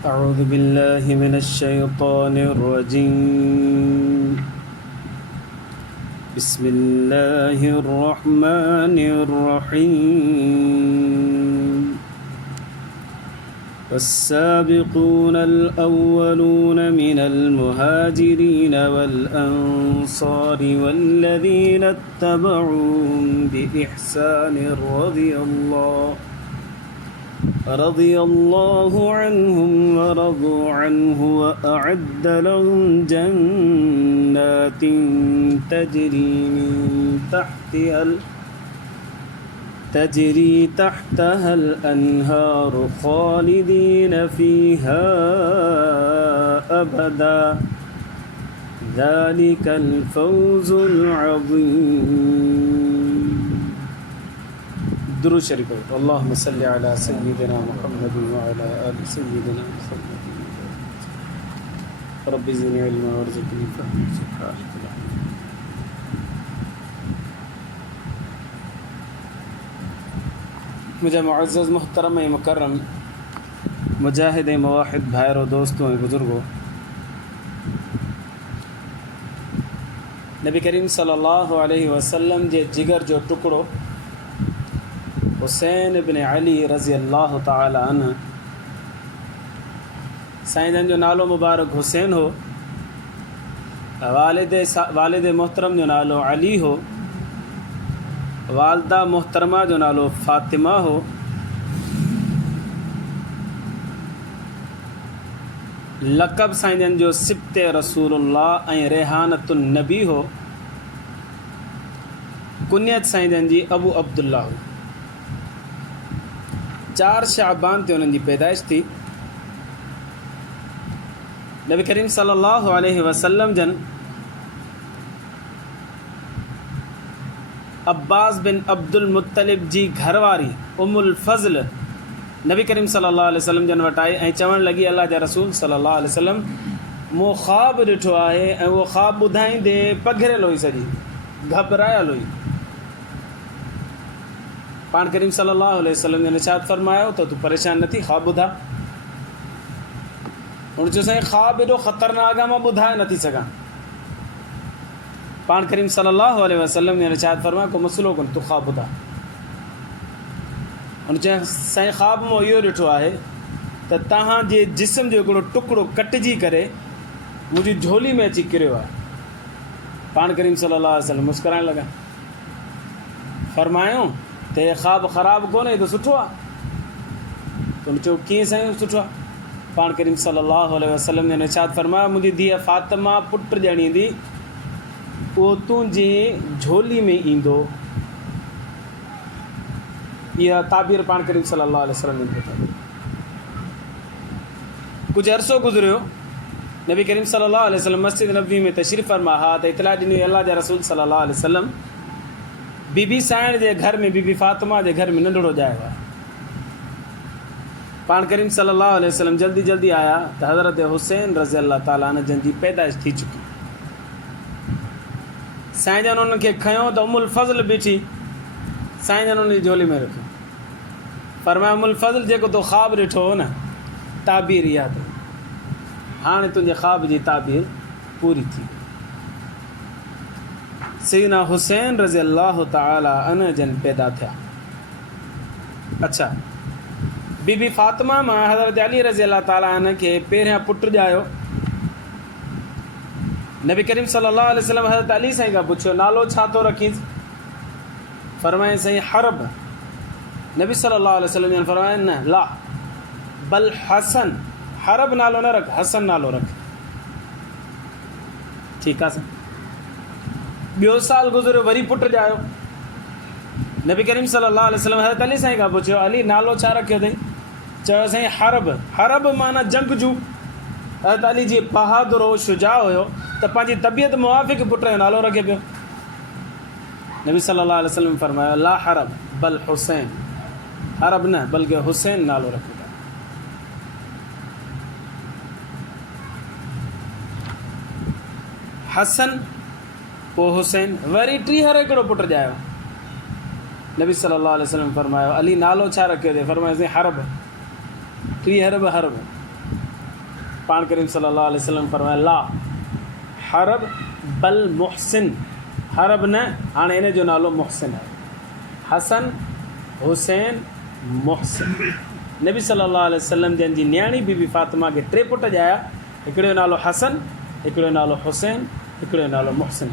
أعوذ بالله من الشيطان الرجيم. بسم الله الرحمن الرحيم. والسابقون الأولون من المهاجرين والأنصار والذين اتبعوهم بإحسان رضي الله عنهم ورضوا عنه وأعد لهم جنات تجري تحتها الأنهار خالدين فيها أبدا ذلك الفوز العظيم. दुरूद शरीफ पढ़ो। अल्लाहुम्मा सल्लि अला सय्यिदिना मुहम्मद व अला आलि सय्यिदिना मुहम्मद। रब्बि ज़िदनी इल्मा वरज़ुक़नी फ़हमा। मुझे मुअज़्ज़ज़ मुहतरम मुकर्रम मुजाहिद मवाहिद भाइयों दोस्तों बुज़ुर्गों, नबी करीम सल्लल्लाहु अलैहि वसल्लम जे जिगर जो टुकड़ो हुसैन इब्न अली रज़ी अल्लाह ताला अन्हु, साईं जन जो नालो मुबारक हुसैन हो, वालिद मोहतरम जो नालो अली हो, वालदा मोहतरमा जो नालो फ़ातिमा हो, लक़ब साईं जन जो सिब्ते रसूलुल्लाह ऐं रेहानतुन नबी हो, कुनियत साईं जन जी अबू अब्दुल्ला हो। 4 शाबान ते उन्हनि जी पैदाइश थी। नबी करीम सल्लल्लाहु अलैहि वसल्लम जन अब्बास बिन अब्दुल मुत्तलिब जी घरवारी उम्मुल फ़ज़ल नबी करीम सल्लल्लाहु अलैहि वसल्लम जन वटि आई ऐं चवणु लॻी, अल्लाह जा रसूल सल्लल्लाहु अलैहि वसल्लम मूं ख़्वाब ॾिठो आहे ऐं उहो ख़्वाब ॿुधाईंदे पघिरियल हुई, सॼी घबरायल हुई। पाण करीम सल्लल्लाहु अलैहि वसल्लम ने इरशाद फरमायो त तूं परेशान न थी, ख़्वाब ॿुधा। हुन चयो साईं ख़्वाब एॾो ख़तरनाक आहे, मां ॿुधाए नथी सघां। पाण करीम सल्लल्लाहु अलैहि वसल्लम ने इरशाद फरमायो को मसइलो कोन्हे, तूं ख़्वाब ॿुधा। हुन चयो साईं ख़्वाब मां इहो ॾिठो आहे त तव्हांजे जिस्म जो हिकिड़ो टुकड़ो कटिजी करे मुंहिंजी झोली में अची किरियो आहे। पाण करीम सल्लल्लाहु अलैहि वसल्लम मुस्कुराइण लॻा, फरमायो त हे ख़्वाब ख़राबु कोन्हे, त सुठो आहे। त हुन चयो कीअं साईं सुठो आहे? पाण करीम सल्लल्लाहु अलैहि वसल्लम ने इरशाद फरमायो मुंहिंजी धीअ फ़ातिमा पुटु ॼणींदी, उहो तुंहिंजी झोली में ईंदो। इहा ताबीर पाण करीम सल्लल्लाहु अलैहि वसल्लम ने ॿुधाई। कुझु अरसो गुज़रियो, नबी करीम सल्लल्लाहु अलैहि वसल्लम मस्जिद नबवी में तशरीफ़ फरमा हा त इतला ॾिनी अल्लाह जा रसूल सल्लल्लाहु अलैहि वसल्लम बीबी साइण जे घर में, बीबी फ़ातिमा जे घर में नंढड़ो ॼायो आहे। पाण करीम सल्लल्लाहु अलैहि वसल्लम जल्दी जल्दी आया त हज़रत हुसैन रज़ी अल्लाह ताला अन्हु जन जी पैदाइश थी चुकी। साईं जन उन्हनि खे खयो त उम्मुल फ़ज़ल बीठी, साईं जन उन जी झोली में रखियो। फरमाया उम्मुल फ़ज़ल जेको तो ख़्वाब ॾिठो हो न, ताबीर इहा अथई, हाणे तुंहिंजे ख़्वाब जी ताबीर पूरी थी। सैयदना हुसैन रज़ी अल्लाह ताला अन्हु जन पैदा थिया। अच्छा, बीबी फ़ातिमा मां हज़रत अली रज़ी अल्लाह ताला अन्हु खे पहिरियां पुटु ॼायो। नबी करीम सल्लल्लाहु अलैहि वसल्लम हज़रत अली साईं खां पुछियो नालो छा थो रखीसि? फरमाए साईं हरब। नबी सल्लल्लाहु अलैहि वसल्लम जन फरमाए न ला बल हसन, हरब नालो न रख, हसन नालो रख। ठीकु आहे साईं। ॿियो साल गुज़रियो, वरी पुटु ॼायो। नबी करीम सल्लल्लाहु अलैहि वसल्लम हज़रत अली साईं खां पुछियो अली नालो छा रखियो अथई? चयो साईं हरब। हरब माना जंगजू। हज़रत अली जी बहादुर हो, शुजा हुयो त पंहिंजी तबियत मुवाफ़िक़ पुट जो नालो रखे पियो। नबी सल्लल्लाहु अलैहि वसल्लम फरमायो ला हरब बल हुसैन, हरब न बल्कि हुसैन नालो रखे पियो। हसन पोइ हुसैन, वरी टीहर हिकिड़ो पुटु ॼायो। नबी सल्लल्लाहु अलैहि वसल्लम फरमायो अली नालो छा रखियो अथई? फरमायोसीं हरब, टीहर बि हरब। पाण करीम सल्लल्लाहु अलैहि वसल्लम फरमाया ला हरब बल मुहसिन, हरब न, हाणे इन जो नालो मुहसिन आहे। हसन हुसैन मुहसिन। नबी सल्लल्लाहु अलैहि वसल्लम जंहिंजी न्याणी बीबी फातिमा खे 3 पुट ॼाया, हिकिड़े जो नालो हसन, हिकिड़े जो नालो हुसैन, हिकिड़े जो नालो मुहसिन।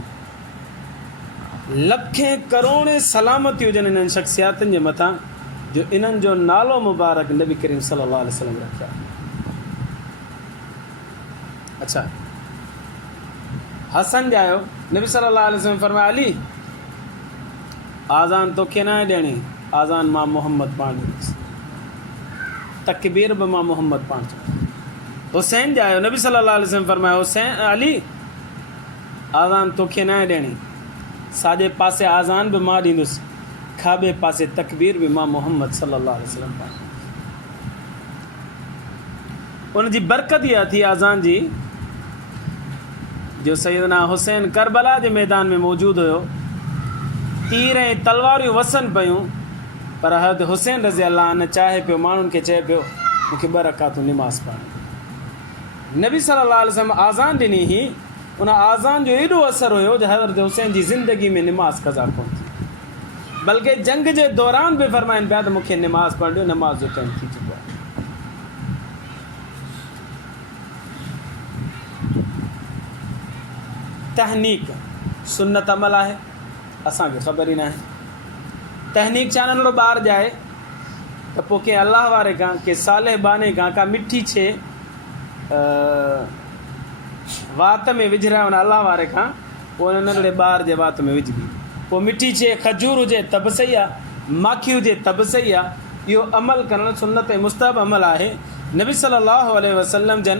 लखें करोड़े सलामती हुजनि इन्हनि शख़्सियातुनि जे मथां जो इन्हनि जो नालो मुबारक नबी करीम सल्लल्लाहु अलैहि वसल्लम रखिया। अच्छा, हसन जायो, नबी सल्लल्लाहु अलैहि वसल्लम फरमाया अली आज़ान तोखे न आहे ॾियणी, आज़ान मां मोहम्मद पाण ॾींदुसि, तकबीर बि मां मोहम्मद पाण चयो। हुसैन जायो, नबी सल्लल्लाहु अलैहि वसल्लम फरमाया हुसैन अली आज़ान तोखे न आहे ॾियणी, साॼे पासे आज़ान बि मां ॾींदुसि, खाॿे पासे तकबीर बि मां मोहम्मद सल्लल्लाहु अलैहि वसल्लम पाण। उनजी बरकत इहा थी आज़ान जी जो सैयदना हुसैन करबला जे मैदान में मौजूदु हुयो, तीर ऐं तलवारियूं वसनि पियूं, पर हद हुसैन रज़ी अल्लाह अन चाहे पियो, माण्हुनि खे चए पियो मूंखे 2 रकातूं निमाज़ पढ़नि। नबी सल्लल्लाहु अलैहि वसल्लम आज़ान ॾिनी ही, उन आज़ान जो एॾो असरु हुयो जो हज़रत हुसैन जी ज़िंदगी में निमाज़ क़ज़ा कोन थी, बल्कि जंग जे दौरान बि फरमाइनि पिया त मूंखे निमाज़ पढ़ण ॾियो, नमाज़ जो टाइम थी चुको आहे। तहनीक सुन्नत अमल आहे, असांखे ख़बर ई न आहे। तहनीक चानणो ॿार ॼाए त पोइ कंहिं अलाह वारे खां, कंहिं सालेह बाने खां का मिठी शइ वात में विझराए उन अलाह वारे खां, पोइ उन नंढड़े ॿार जे वात में विझबी। पोइ मिठी शइ खजूर हुजे त बि सही आहे, माखी हुजे त बि सही आहे। इहो अमल करणु सुन्नत ऐं मुस्तहब अमल आहे। नबी सल्लल्लाहु अलैहि वसल्लम जन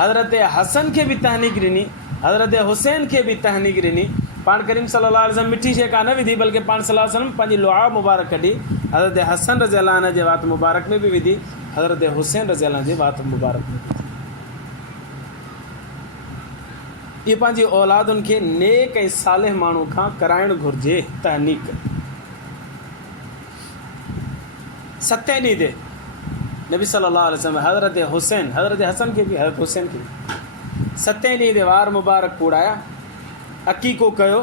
हज़रत हसन खे बि तहनीक ॾिनी, हज़रत हुसैन खे बि तहनीक ॾिनी। पाण करीम सल्लल्लाहु अलैहि वसल्लम मिठी शइ कान विधी, बल्कि पाण सल्लल्लाहु अलैहि वसल्लम पंहिंजी लुआ मुबारक कढी हज़रत हसन रज़ी अल्लाह अन जे वात मुबारक में बि विधी, हज़रत हुसैन रज़ी अल्लाह जे वात मुबारक में विधी। इहे पंहिंजी औलादुनि खे नेक ऐं सालिह माण्हू खां कराइणु घुरिजे तहनीक। 7 ॾींहं ते नबी सल्लल्लाहु अलैहि वसल्लम हज़रत हुसैन, हज़रत हसन खे बि हज़रत हुसैन खे बि 7 ॾींहं ते वार मुबारक कूड़ाया, अक़ीक़ो कयो।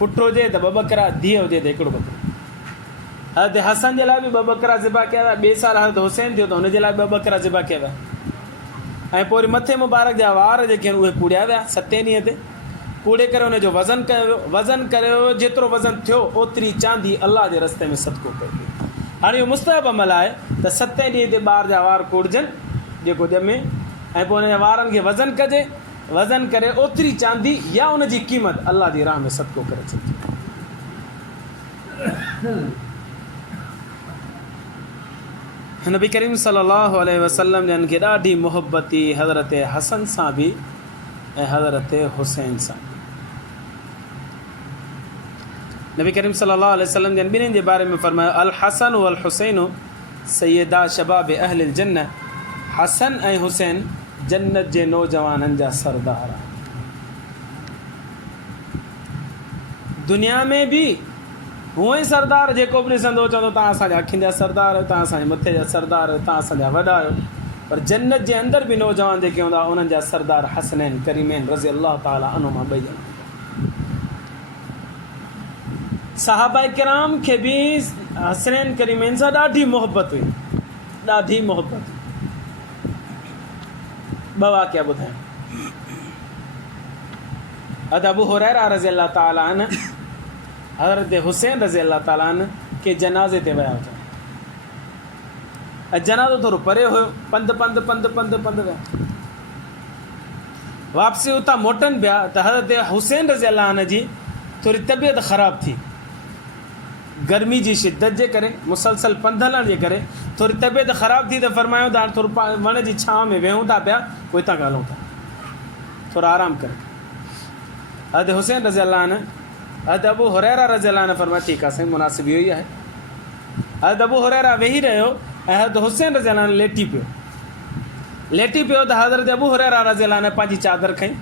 पुटु हुजे त 2 बकरा, धीअ हुजे त 1 बकरो। हज़रत हसन जे लाइ बि 2 बकरा ज़िबा कया विया। ॿिए साल हज़रत हुसैन थियो त हुनजे लाइ 2 बकरा ज़िबा कया विया। ऐं पोइ वरी मथे मुबारक जा वार जेके आहिनि उहे कूड़िया विया 7 ॾींहं ते। कूड़े करे हुनजो वज़न कयो वियो। वज़न कयो, जेतिरो वज़न थियो ओतिरी चांदी अलाह जे रस्ते में सदको कयो वियो। हाणे इहो मुस्तहब अमल आहे त 7 ॾींहं ते ॿार जा वार कूड़जनि जेको ॼमे, ऐं पोइ हुन जे वारनि खे वज़न कजे। वज़न करे ओतिरी चांदी या उनजी क़ीमत अलाह जी राह में सदको करे छॾिजे। नबी करीम सल्लल्लाहु अलैहि वसल्लम जन खे ॾाढी मुहबत ई हज़रत हसन सां बि ऐं हज़रत हुसैन सां। नबी करीम सल्लल्लाहु अलैहि वसल्लम जन ॿिन्हिनि जे बारे में फरमायो अल हसन वल हुसैन सैयदा शबाब अहलिल जन्नत। हसन ऐं हुसैन जन्नत जे नौजवाननि जा सरदार। दुनिया में बि हूअं ई सरदार जेको बि ॾिसंदो चवंदो तव्हां असांजा अखियुनि जा सरदार आहियो, तव्हां असांजे मथे जा सरदार आहियो, तव्हां असांजा वॾा आहियो। पर जन्नत जे अंदरि बि नौजवान जेके हूंदा उन्हनि जा सरदार हसनैन करीमैन रज़ी अल्लाह ताला अन्हुमा 2 ॼणा। सहाबा किराम खे बि हसनैन करीमैन सां ॾाढी मोहबत हुई, ॾाढी मोहबत। 2 वाक़िया ॿुधायां। अबू हुरैरा रज़ी अल्लाह ताला अन हज़रत हुसैन रज़ी अल्लाह ताला अन के जनाज़े ते विया हुआ। ऐं जनाज़ो थोरो परे हुयो, पंधु विया। वापसी उतां मोटनि पिया त हज़रत हुसैन रज़ी अल्लाह अन जी थोरी तबियत ख़राबु थी। गर्मी जी शिदत जे करे, मुसलसल पंधु हलण जे करे थोरी तबियत ख़राबु थी त फरमायो त हाणे थोरो वण जी छांव में वेहूं था पिया, पोइ हितां ॻाल्हायूं था, थोरो आराम करे। हज़रत हुसैन रज़ी अल्लाह अन हज़रत अबू हुरैरा रज़ी अल्लाह अन फरमाया ठीकु आहे साईं, मुनासिब इहो ई आहे। हज़रत अबू हुरैरा वेही रहियो ऐं हज़रत हुसैन रज़ी अल्लाह अन लेटी पियो त हज़रत अबू हुरैरा रज़ी अल्लाह अन पंहिंजी चादर खईं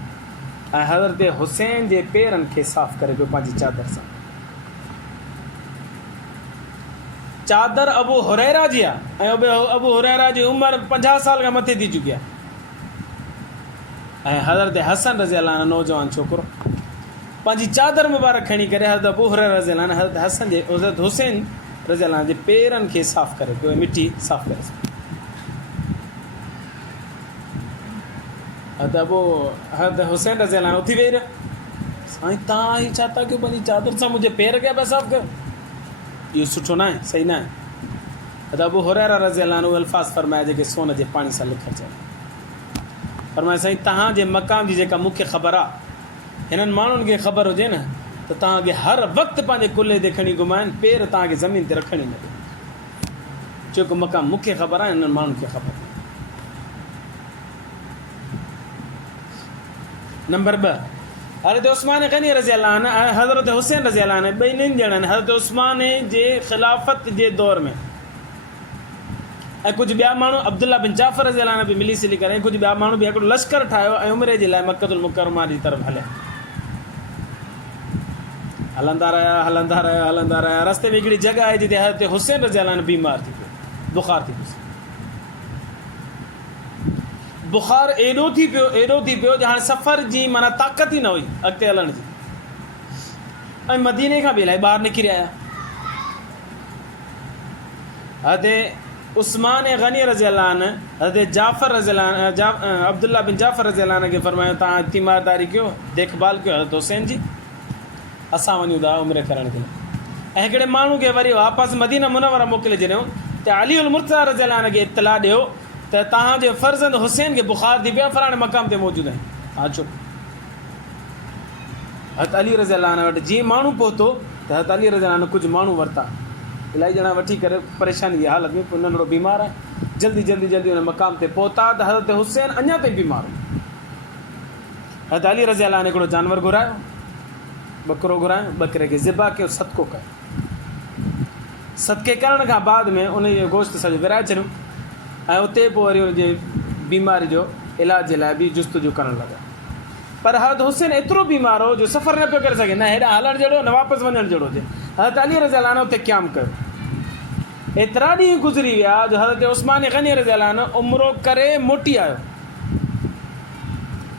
ऐं हज़रत हुसैन जे पेरनि खे साफ़ करे पियो पंहिंजी चादर सां। चादर अबू हुरैरा जी आहे ऐं अबू हुरैरा जी उमिरि 50 साल खां मथे थी चुकी आहे ऐं हज़रत हसन रज़ी अल्लाह नौजवान छोकिरो पंहिंजी चादर मुबारक खणी करे हज़रत अबू हुरैरा रज़ी अल्लाह हज़रत हसन जे हज़रत हुसैन रज़ी अल्लाह जे पेरनि खे साफ़ करे पियो मिटी साफ़ करे हज़रत हुसैन रज़ी अल्लाह उथी वेही रहियो साईं तव्हां ही छा था कयो पंहिंजी चादर सां मुंहिंजे पेर खे पिया साफ़ कयो इहो सुठो न आहे सही न आहे हज़रत अबू हुरैरा रज़ी अल्लाह उहे अल्फाज़ फरमाया जेके सोन जे पाणी सां लिखिजनि फरमाया साईं तव्हांजे मक़ाम जी जेका मूंखे ख़बर आहे हिननि माण्हुनि खे ख़बर हुजे न त तव्हांखे हर वक़्तु पंहिंजे कुल्हे ते खणी घुमाइनि पेर तव्हांखे ज़मीन ते रखणी न ॾिए जेको मक़ाम मूंखे ख़बर आहे हिननि माण्हुनि खे ख़बर आहे। नंबर 2 हज़रत उस्मान गनी रज़ी अल्लाह अन्हु ऐं हज़रत हुसैन रज़ी अल्लाह अन्हु ॿई ॼणनि हज़रत उस्मान जे ख़िलाफ़त जे दौर में ऐं कुझु ॿिया माण्हू अब्दुल्ला बिन जाफ़र रज़ी अल्लाह अन्हु बि मिली सिली करे कुझु ॿिया माण्हू बि हिकिड़ो लश्कर ठाहियो ऐं उमिरि जे लाइ मक्कतुल मुकरमा जी तरफ़ हलंदा रहिया रस्ते में हिकिड़ी जॻह आहे जिते हज़रत हुसैन रज़ी अल्लाह अन्हु बीमार थी पियो बुख़ार थी पियो बुख़ार एॾो थी पियो जो हाणे सफ़र जी माना ताक़त ई न हुई अॻिते हलण जी ऐं मदीने खां बि इलाही ॿाहिरि निकिरी आया हज़रत उस्मान गनी रज़ी अल्लाह अन्हु हज़रत जाफ़र रज़ी अल्लाह अब्दुल्ला बिन जाफ़र रज़ी अल्लाह अन्हु खे फरमायो तव्हां तीमारदारी कयो देखभाल कयो हज़रत हुसैन जी असां वञूं था उमिरि करण जे लाइ ऐं हिकिड़े माण्हू खे वरी वापसि मदीना मुनव्वरा मोकिले छॾियऊं त अली उल मुर्तज़ा रज़ी अल्लाह अन्हु खे इत्तला ॾियो त तव्हांजे फ़र्ज़ंद हुसैन खे बुख़ार थी पियो फलाणे मक़ाम ते मौजूदु आहिनि हा अचो हज़रत अली रज़ी अल्लाह अन्हु वटि जीअं माण्हू पहुतो त हज़रत अली रज़ी अल्लाह अन्हु कुझु माण्हू वरिता इलाही ॼणा वठी करे परेशानी जी हालत में नंढड़ो बीमार आहे जल्दी हुन मक़ाम ते पहुता त हज़रत हुसैन अञा ताईं बीमार हो हज़रत अली रज़ी अल्लाह अन्हु हिकिड़ो जानवर घुरायो बकरो घुरायो बकरे खे ज़िबा कयो सदको कयो सदके करण खां बाद में उन जो गोश्त सॼो विराए छॾियो ऐं उते पोइ वरी हुनजे बीमारी जो इलाज जे लाइ बि जुस्तजू करणु लॻा पर हज़रत हुसैन एतिरो बीमार हो जो सफ़र न पियो करे सघे न हेॾां हलण जहिड़ो न वापसि वञण जहिड़ो हुजे हज़रत अली रज़ी अल्लाह अन्हु उते क़याम कयो एतिरा ॾींहं गुज़री विया जो हज़रत उस्मान गनी रज़ी अल्लाह अन्हु उमिरो करे मोटी आयो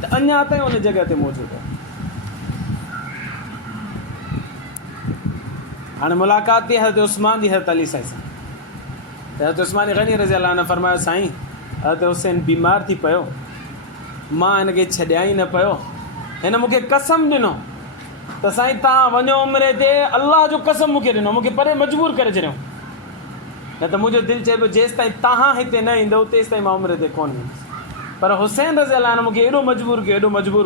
त अञा ताईं उन जॻह ते मौजूदु आहे हाणे मुलाक़ात थी हज़रत उस्मान जी हज़रत अली साईं सां हज़रत उस्मान गनी रज़ी अल्लाह अन्हु फरमायो साईं हज़रत हुसैन बीमार थी पियो मां हिनखे छॾिया ई न पियो हिन मूंखे कसम ॾिनो त साईं तव्हां वञो उमिरि ते अलाह जो कसम मूंखे ॾिनो मूंखे परे मजबूर करे छॾियो न त मुंहिंजो दिलि चए पियो जेसि ताईं तव्हां हिते न ईंदव तेसि ताईं मां उमिरि ते कोन वेंदुसि पर हुसैन रज़ी अल्लाह अन्हु मूंखे एॾो मजबूर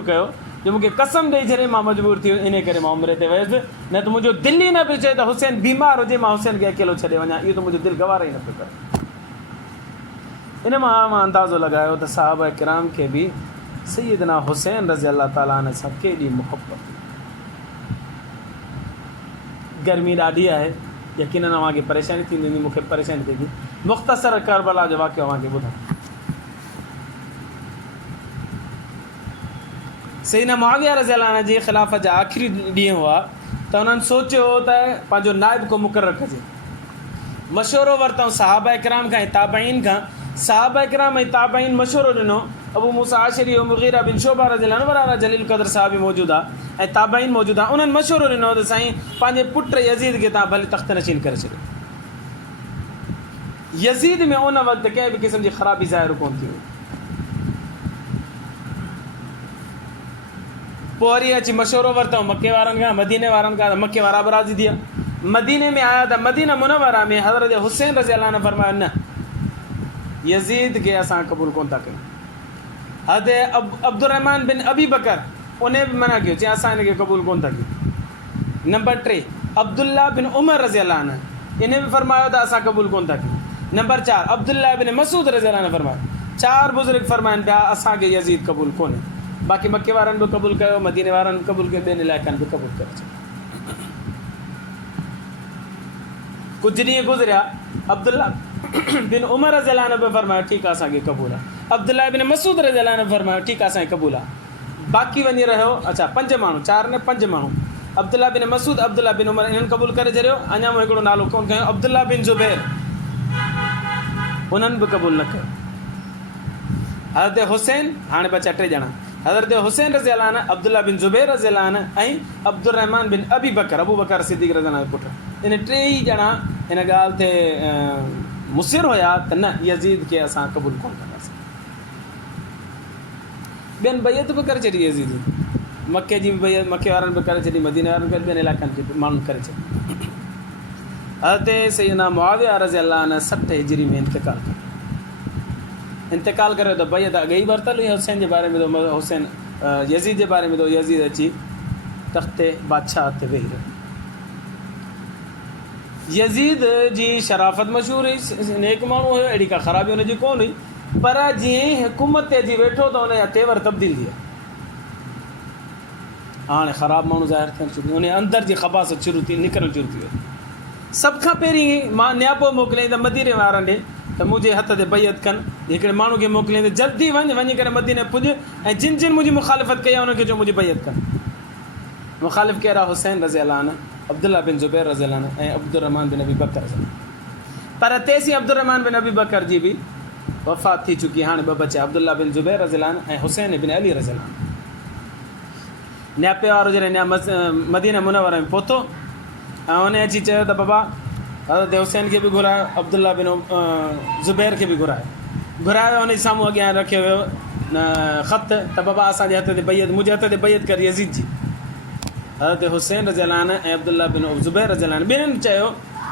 कयो जो मूंखे कसम ॾेई छॾे मां मजबूर थी इन करे मां उमिरि ते वियुसि न त मुंहिंजो दिलि ई न पियो चए त हुसैन बीमार हुजे मां हुसैन खे अकेलो छॾे वञा इहो त मुंहिंजो दिलि गवारा ई न पियो करे इन मां अंदाज़ो लॻायो त साहबा किराम खे बि सैयदना हुसैन रज़ी अल्लाह ताला अन्हु सां केॾी मुहबत गर्मी ॾाढी आहे यकीनन अव्हांखे परेशानी थींदी मूंखे परेशानी थी मुख़्तसर करबला जो वाक़ियो अव्हांखे ॿुधां सैयदना मुआविया रज़ी अल्लाह अन्हु जे ख़िलाफ़त जा आख़िरी ॾींहं हुआ त उन्हनि सोचियो त पंहिंजो नाइब को मुक़ररु कजे मशवरो वरितऊं सहाबा किराम खां ऐं ताबईन खां सहाबा किराम ऐं ताबईन मशवरो ॾिनो अबू मूसा आशरी मुग़ीरा बिन शोबा रज़ी अल्लाह अन्हु जलील क़दर साहब बि मौजूदु आहे ऐं ताबईन मौजूदु आहे उन्हनि मशवरो ॾिनो त साईं पंहिंजे पुट यज़ीद खे तव्हां भले तख़्त नशीन करे छॾियो यज़ीद में उन वक़्तु कंहिं बि क़िस्म जी ख़राबी ज़ाहिर कोन थी हुई पोइ वरी अची मशवरो वरितऊं मके वारनि खां मदीने वारनि खां मके वारा बि राज़ी थी विया मदीने में आया त मदीना मुनव्वरा में हज़रत हुसैन रज़ी अल्लाह अन्हु फरमायो न यज़ीद खे असां क़बूल कोन था कयूं हज़रत अब्दुर्रहमान बिन अबी बकर उन बि मना कयो चई असां हिनखे क़बूल कोन था कयूं नंबर 3 अब्दुल्ला बिन उमर रज़ी अल्लाह अन्हु इन बि फरमायो त असां क़बूल कोन था कयूं नंबर 4 अब्दुल्ला बिन मसूद रज़ी अल्लाह अन्हु फरमायो 4 बुज़ुर्ग फरमाइनि पिया असांखे यज़ीद क़बूल कोन्हे बाक़ी मके वारनि बि क़बूल कयो मदीने वारनि बि क़बूल कयो ॿियनि इलाइक़नि बि क़बूल करे छॾियो कुझु ॾींहं गुज़रिया अब्दुल्ला बिन उमर रज़ी अल्लाह अन्हु बि फरमायो ठीकु आहे असांखे क़बूल आहे अब्दुल्ला बिन मसूद रज़ी अल्लाह अन्हु फरमायो ठीकु आहे असांखे क़बूल आहे बाक़ी वञी रहियो अच्छा 5 माण्हू 4 न 5 माण्हू अब्दुल्ला बिन मसूद, अब्दुल्ला बिन उमर इन्हनि क़बूल करे छॾियो। अञा मूं हिकिड़ो नालो कोन खयो, अब्दुल्ला बिन ज़ुबैर, उन्हनि बि क़बूल न कयो। हज़रत हुसैन, हाणे बचा टे ॼणा, हज़रत हुसैन रज़ी अल्लाह अन्हु, अब्दुल्ला बिन ज़ुबैर रज़ी अल्लाह अन्हु ऐं अब्दुर्रहमान बिन अबी बकर, अबू बकर सिद्दीक़ रज़ी अल्लाह पुटु। इन टे ई ॼणा इन ॻाल्हि ते मुसिर हुया त न यज़ीद खे असां क़बूल कोन कंदासीं। ॿियनि बैत बि करे छॾी यज़ीद, मके जी बि बैत मके वारनि बि करे छॾी, मदीने वारनि बि, ॿियनि इलाइक़नि खे माण्हुनि करे छॾी। हज़रत सैयदना मुआविया रज़ी अल्लाह अन्हु 60 हिजरी में इंतकाल करे त बैत अॻे ई वरितल हुई हुसैन जे बारे में, तो हुसैन यज़ीद जे बारे में, तो यज़ीद अची तख़्ते बादशाह ते वेही रहियो। यज़ीद जी शराफ़त मशहूरु हुई, नेक माण्हू हुयो, अहिड़ी का ख़राबी हुनजी कोन हुई, पर जीअं ई हुकूमत ते अची वेठो त हुनजा तेवर तब्दील थी विया। हाणे ख़राबु माण्हू ज़ाहिर थियणु शुरू थी, हुन अंदरि जी ख़बासत शुरू थी निकिरणु शुरू थी वई। सभ खां पहिरीं मां नियापो मोकिलियईं त मदीने वारनि ॾे त मुंहिंजे हथ ते बैत कनि। हिकिड़े माण्हू खे मोकिलियईं त जल्दी वञी करे मदीने पुॼ ऐं जिन जिन मुंहिंजी मुखालिफ़त कई आहे हुनखे चओ मुंहिंजी बैत कनि। मुखालिफ़ कहिड़ा? हुसैन रज़ी अल्लाह अन्हु, अब्दुल्ला बिन ज़ुबैर रज़ी अल्लाह अन्हु ऐं अब्दुर्रहमान बिन अबी बकर रज़ी अल्लाह। पर तेसीं अब्दुर्रहमान बिन अबी बकर जी बि वफ़ात थी चुकी। हाणे ॿ बचिया, अब्दुल्ला बिन ज़ुबैर रज़ी अल्लाह अन्हु ऐं हुसैन बिन अली रज़ी अल्लाह अन्हु। नियापे वारो जॾहिं मदीना मुनव्वरा में पहुतो ऐं हुन अची चयो त बाबा हज़रत हुसैन खे बि घुरायो, अब्दुल्ला बिन ज़ुबैर खे बि घुरायो। हुन जे साम्हूं अॻियां रखियो वियो ख़त त बाबा असांजे हथ ते बैत, मुंहिंजे हथ ते बैत कर यज़ीद जी। हज़रत हुसैन रज़ी अल्लाह अन्हु ऐं अब्दुल्ला बिन ज़ुबैर रज़ी अल्लाह अन्हु ॿिन्हिनि चयो,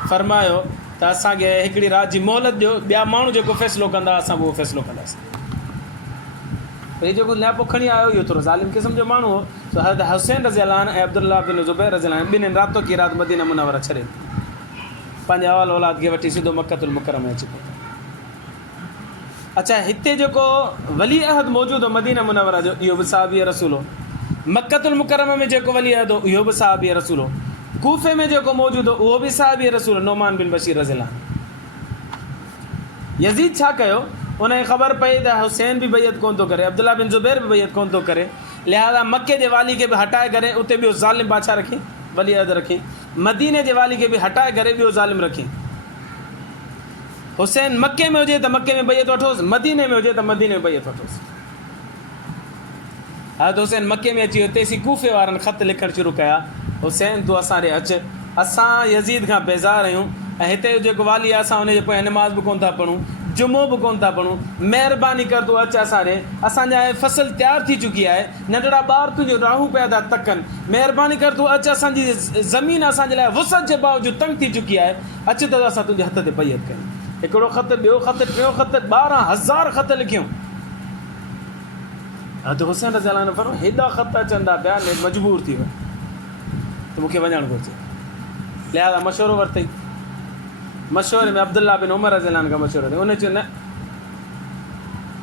फरमायो त असांखे हिकिड़ी राति जी मोहलत ॾियो, ॿिया माण्हू जेको फ़ैसिलो कंदा असां उहो फ़ैसिलो कंदासीं। हे जेको नियापो खणी आयो इहो थोरो ज़ालिम क़िस्म जो माण्हू हो। त हज़रत हुसैन रज़ी अल्लाह अन्हु ऐं अब्दुल्ला बिन ज़ुबैर रज़ी अल्लाह अन्हु ॿिन्हिनि रातो की राति मदीना मुनव्वरा छॾे पंहिंजे अवाल औलाद खे वठी सिधो मक्कतुल मुकरमा में अची पहुता। अच्छा, हिते जेको वली अहद मौजूदु हो मदीना मुनव्वरा जो, इहो बि सहाबी रसूल हो। मक्कतुल मुकरमा में जेको वली अहद हो इहो बि सहाबी रसूल हो। कूफ़े में जेको मौजूदु हो उहो बि सहाबी रसूल, नोमान बिन बशीर रज़ी अल्लाह। यज़ीद छा कयो, उनखे ख़बर पई त हुसैन बि बैत कोन थो करे, अब्दुल्ला बिन ज़ुबैर बि बैत कोन थो करे, लिहाज़ा मके जे वाली खे बि हटाए करे उते ॿियो ज़ालिम बादशाह रखी, वली अहद रखी। मदीने जे वाली खे बि हटाए करे ॿियो ज़ालिम रखी। हुसैन मके में हुजे त मके में बैत वठोसि, मदीने में हुजे त मदीने में बैत वठोसि। हज़रत हुसैन मके में अची वियो, तेसीं कूफ़े वारनि ख़त लिखणु शुरू कया, हुसैन तूं असां ॾे अचु, असां यज़ीद खां बेज़ार आहियूं ऐं हिते जेको वाली आहे असां हुनजे पोयां नमाज़ बि कोन था पढ़ूं, जुमो बि कोन था पढ़ूं, महिरबानी कर तूं अचु असां ॾे, असांजा फसल तयारु थी चुकी आहे, नंढड़ा ॿार तुंहिंजो राहूं पिया था तकनि, महिरबानी कर तूं अचु, असांजी ज़मीन असांजे लाइ वुसअत जे बावजूदि तंग थी चुकी आहे, अचु त असां तुंहिंजे हथ ते बैत कयूं। हिकिड़ो ख़त, ॿियो ख़त, टियों ख़त, 12,000 ख़त लिखियूं। हज़रत हुसैन रज़ी अल्लाह अन्हु फरमायो हेॾा ख़त अचनि था पिया, मजबूर थी वियो त मूंखे वञणु घुरिजे, लिहाज़ा मशवरो वरितई। मशवरे में अब्दुल्ला बिन उमर रज़ी अल्लाह अन्हु खां मशवरो वरितई। उन चयो न,